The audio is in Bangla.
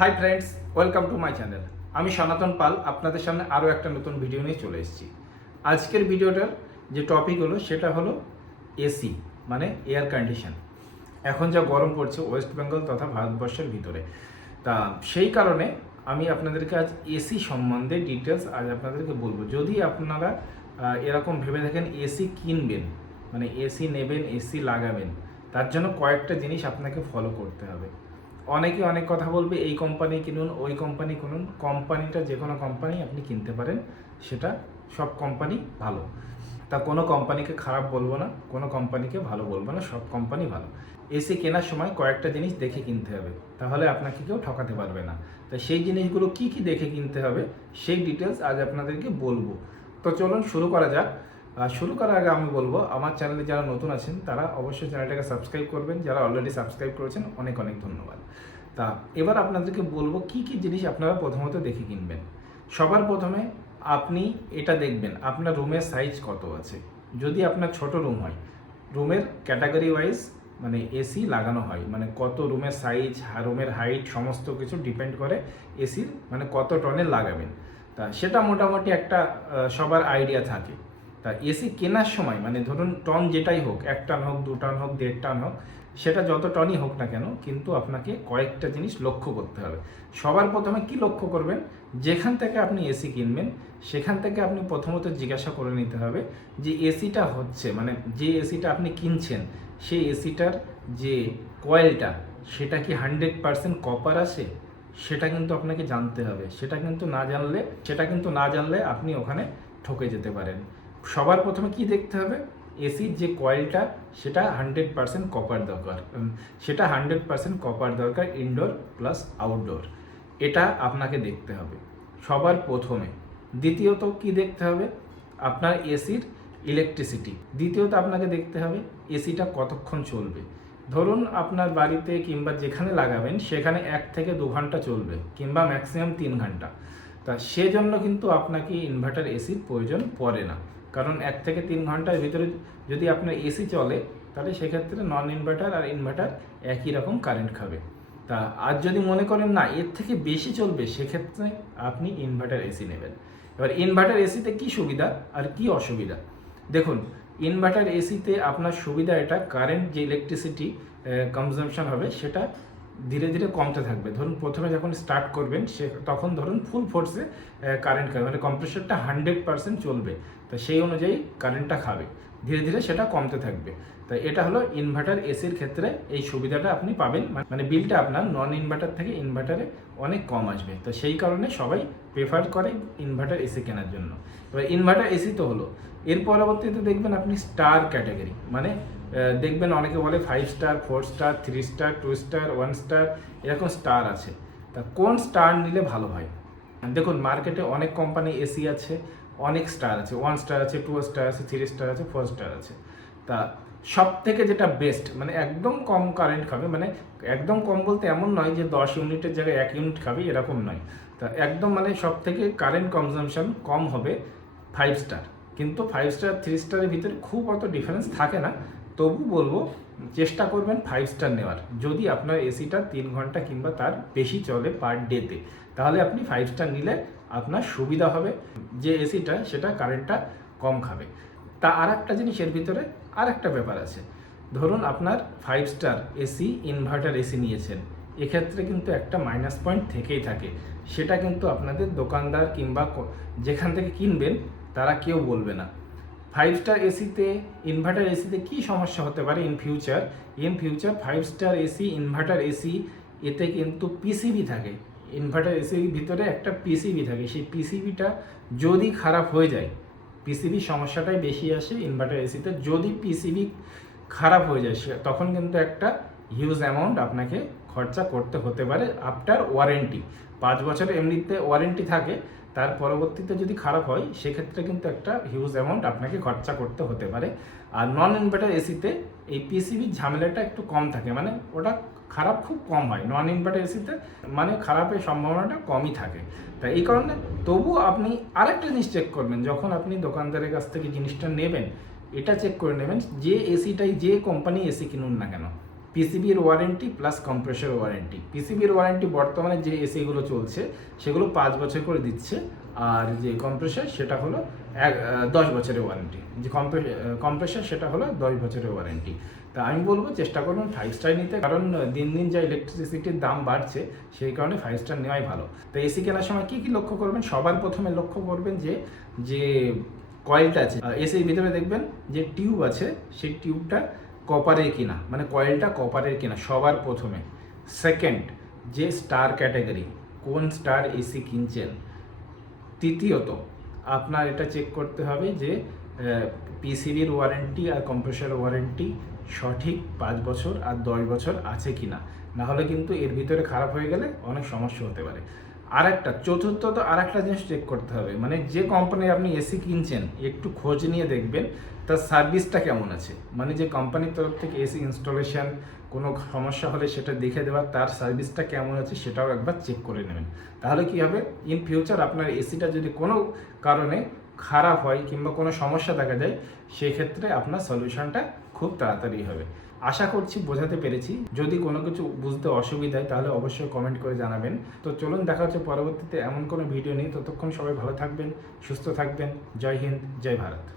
Hi friends, welcome to my channel. আমি সনাতন পাল আপনাদের সামনে আরও একটা নতুন ভিডিও নিয়ে চলে এসেছি। আজকের ভিডিওটার যে টপিক হলো সেটা হলো এসি মানে এয়ার কন্ডিশন। এখন যা গরম পড়ছে ওয়েস্ট বেঙ্গল তথা ভারতবর্ষের ভিতরে, তা সেই কারণে আমি আপনাদেরকে আজ এসি সম্বন্ধে ডিটেলস আজ আপনাদেরকে বলবো। যদি আপনারা এরকম ভেবে থাকেন এসি কিনবেন, মানে এসি নেবেন, এসি লাগাবেন, তার জন্য কয়েকটা জিনিস আপনাকে ফলো করতে হবে। অনেকে অনেক কথা বলবে, এই কোম্পানি কিনুন, ওই কোম্পানি কিনুন। কোম্পানিটা যে কোনো কোম্পানি আপনি কিনতে পারেন, সেটা সব কোম্পানি ভালো। তা কোনো কোম্পানিকে খারাপ বলবো না, কোনো কোম্পানিকে ভালো বলবো না, সব কোম্পানি ভালো। এসি কেনার সময় কয়েকটা জিনিস দেখে কিনতে হবে, তাহলে আপনাকে কেউ ঠকাতে পারবে না। তো সেই জিনিসগুলো কি কি দেখে কিনতে হবে সেই ডিটেলস আজ আপনাদেরকে বলবো। তো চলুন শুরু করা যাক। শুরু করার আগে আমি বলবো, আমার চ্যানেলে যারা নতুন আছেন তারা অবশ্যই চ্যানেলটাকে সাবস্ক্রাইব করবেন। যারা অলরেডি সাবস্ক্রাইব করেছেন অনেক অনেক ধন্যবাদ। তা এবার আপনাদেরকে বলবো কি কি জিনিস আপনারা প্রথমত দেখে কিনবেন। সবার প্রথমে আপনি এটা দেখবেন আপনার রুমের সাইজ কত আছে। যদি আপনার ছোট রুম হয়, রুমের ক্যাটাগরি ওয়াইজ মানে এসি লাগানো হয়, মানে কত রুমের সাইজ, রুমের হাইট সমস্ত কিছু ডিপেন্ড করে এসির মানে কত টনের লাগাবেন। তা সেটা মোটামুটি একটা সবার আইডিয়া থাকে। তা এসি কেনার সময় মানে ধরুন টন যেটাই হোক, 1 টন হোক, 2 টন হোক, 1.5 টন হোক, সেটা যত টনই হোক না কেন, কিন্তু আপনাকে কয়েকটা জিনিস লক্ষ্য করতে হবে। সবার প্রথমে কি লক্ষ্য করবেন, যেখান থেকে আপনি এসি কিনবেন সেখান থেকে আপনি প্রথমত জিজ্ঞাসা করে নিতে হবে যে এসিটা হচ্ছে মানে যে এসিটা আপনি কিনছেন সেই এসিটার যে কয়েলটা সেটা কি 100% কপার আছে, সেটা কিন্তু আপনাকে জানতে হবে। সেটা কিন্তু না জানলে আপনি ওখানে ঠকে যেতে পারেন। সবার প্রথমে কি দেখতে হবে, এসির যে কয়েলটা সেটা 100% কপার দরকার। সেটা 100% কপার দরকার, ইনডোর প্লাস আউটডোর। এটা আপনাকে দেখতে হবে সবার প্রথমে। দ্বিতীয়ত কি দেখতে হবে, আপনার এসির ইলেকট্রিসিটি। দ্বিতীয়ত আপনাকে দেখতে হবে এসিটা কতক্ষণ চলবে। ধরুন আপনার বাড়িতে কিংবা যেখানে লাগাবেন সেখানে 1 থেকে 2 ঘন্টা চলবে কিংবা ম্যাক্সিমাম 3 ঘন্টা। তা সেজন্য কিন্তু আপনাকে ইনভার্টার এসির প্রয়োজন পড়ে না, কারণ 1 থেকে 3 ঘন্টার ভিতরে যদি আপনার এসি চলে তাহলে সেক্ষেত্রে নন ইনভার্টার আর ইনভার্টার একই রকম কারেন্ট খাবে। তা আর যদি মনে করেন না এর থেকে বেশি চলবে, সেক্ষেত্রে আপনি ইনভার্টার এসি নেবেন। এবার ইনভার্টার এসিতে কি সুবিধা আর কি অসুবিধা দেখুন। ইনভার্টার এসিতে আপনার সুবিধা এটা, কারেন্ট যে ইলেকট্রিসিটি কনজাম্পশন হবে সেটা ধীরে ধীরে কমতে থাকবে। ধরুন প্রথমে যখন স্টার্ট করবেন তখন ধরুন ফুল ফোর্সে কারেন্ট খাবে, মানে কম্প্রেসরটা 100% চলবে, তো সেই অনুযায়ী কারেন্টটা খাবে। ধীরে ধীরে সেটা কমতে থাকবে। তাই এটা হলো ইনভার্টার এসির ক্ষেত্রে এই সুবিধাটা আপনি পাবেন, মানে বিলটা আপনার নন ইনভার্টার থেকে ইনভার্টারে অনেক কম আসবে। তো সেই কারণে সবাই প্রেফার করে ইনভার্টার এসি কেনার জন্য। এবার ইনভার্টার এসি তো হলো, এর পরবর্তীতে দেখবেন আপনি স্টার ক্যাটাগরি, মানে দেখবেন অনেকে বলে 5 star, 4 star, 3 star, 2 star, 1 star, এরকম স্টার আছে। তা কোন স্টার নিলে ভালো হয়? দেখুন মার্কেটে অনেক কোম্পানি এসি আছে, অনেক স্টার আছে, 1 স্টার আছে, 2 স্টার আছে, 3 স্টার আছে, 4 স্টার আছে। তা সব থেকে যেটা বেস্ট, মানে একদম কম কারেন্ট খাবে, মানে একদম কম বলতে এমন নয় যে 10 ইউনিটের জায়গায় 1 ইউনিট খাবে, এরকম নয়। তা একদম মানে সব থেকে কারেন্ট কনজাম্পশন কম হবে 5 স্টার। কিন্তু 5 স্টার 3 স্টারের ভিতরে খুব অত ডিফারেন্স থাকে না। তবু বলবো চেষ্টা করবেন 5 স্টার নেওয়ার, যদি আপনার এসিটা 3 ঘন্টা কিংবা তার বেশি চলে পার ডেতে, তাহলে আপনি 5 স্টার নিলে আপনার সুবিধা হবে, যে এসিটা সেটা কারেন্টটা কম খাবে। তা আর একটা জিনিসের ভিতরে আর একটা ব্যাপার আছে। ধরুন আপনার 5 স্টার এসি ইনভার্টার এসি নিয়েছেন, এক্ষেত্রে কিন্তু একটা মাইনাস পয়েন্ট থেকেই থাকে। সেটা কিন্তু আপনাদের দোকানদার কিংবা যেখান থেকে কিনবেন তারা কেউ বলবে না। 5 স্টার এসিতে, ইনভার্টার এসিতে কী সমস্যা হতে পারে in future 5 star AC inverter AC এতে কিন্তু পিসিবি থাকে। ইনভার্টার এসির ভিতরে একটা পিসিবি থাকে, সেই পিসিবিটা যদি খারাপ হয়ে যায়, পিসিবি সমস্যাটাই বেশি আসে ইনভার্টার এসিতে। যদি পিসিবি খারাপ হয়ে যায় তখন কিন্তু একটা হিউজ অ্যামাউন্ট আপনাকে খরচা করতে হতে পারে আফটার ওয়ারেন্টি। 5 বছর এমনিতে ওয়ারেন্টি থাকে, তার পরবর্তীতে যদি খারাপ হয় সেক্ষেত্রে কিন্তু একটা হিউজ অ্যামাউন্ট আপনাকে খরচা করতে হতে পারে। আর নন ইনভার্টার এসিতে এই পিসিবির ঝামেলাটা একটু কম থাকে, মানে ওটা খারাপ খুব কম হয় নন ইনভার্টার এসিতে, মানে খারাপের সম্ভাবনাটা কমই থাকে। তাই এই কারণে তবু আপনি আরেকটা জিনিস চেক করবেন, যখন আপনি দোকানদারের কাছ থেকে জিনিসটা নেবেন এটা চেক করে নেবেন যে এসিটাই, যে কোম্পানি এসি কিনুন না কেন, পিসিবির ওয়ারেন্টি প্লাস কম্প্রেসর ওয়ারেন্টি। পিসিবির ওয়ারেন্টি বর্তমানে যে এসিগুলো চলছে সেগুলো 5 বছর করে দিচ্ছে, আর যে কম্প্রেসর সেটা হলো 10 বছরের ওয়ারেন্টি। যে কম্প্রেসর সেটা হলো 10 বছরের ওয়ারেন্টি। তা আমি বলবো চেষ্টা করবেন 5 স্টার নিতে, কারণ দিন দিন যা ইলেকট্রিসিটির দাম বাড়ছে সেই কারণে 5 স্টার নেওয়াই ভালো। তো এসি কেনার সময় কী কী লক্ষ্য করবেন? সবার প্রথমে লক্ষ্য করবেন যে কয়েলটা আছে এসির ভিতরে, দেখবেন যে টিউব আছে সেই টিউবটা কপারের কিনা, মানে কয়েলটা কপারের কিনা সবার প্রথমে। সেকেন্ড, যে স্টার ক্যাটাগরি, কোন স্টার এসি কিনছেন। তৃতীয়ত, আপনার এটা চেক করতে হবে যে পিসিবির ওয়ারেন্টি আর কম্প্রেসর ওয়ারেন্টি সঠিক 5 বছর আর 10 বছর আছে কি না, নাহলে কিন্তু এর ভিতরে খারাপ হয়ে গেলে অনেক সমস্যা হতে পারে। চতুর্থত আর একটা জিনিস চেক করতে হবে, মানে যে কোম্পানির আপনি এসি কিনছেন একটু খোঁজ নিয়ে দেখবেন তার সার্ভিসটা কেমন আছে, মানে যে কোম্পানির তরফ থেকে এসি ইনস্টলেশন কোনো সমস্যা হলে সেটা দেখে দেওয়া, তার সার্ভিসটা কেমন আছে সেটাও একবার চেক করে নেবেন। তাহলে কি হবে, ইন ফিউচার আপনার এসিটা যদি কোনো কারণে খারাপ হয় কিংবা কোনো সমস্যা দেখা যায়, সেক্ষেত্রে আপনার সলিউশনটা খুব তাড়াতাড়ি হবে। আশা করছি বোঝাতে পেরেছি। যদি কোনো কিছু বুঝতে অসুবিধা হয় তাহলে অবশ্যই কমেন্ট করে জানাবেন। তো চলুন দেখা হচ্ছে পরবর্তীতে এমন কোনো ভিডিও নেই। ততক্ষণ সবাই ভালো থাকবেন, সুস্থ থাকবেন। জয় হিন্দ, জয় ভারত।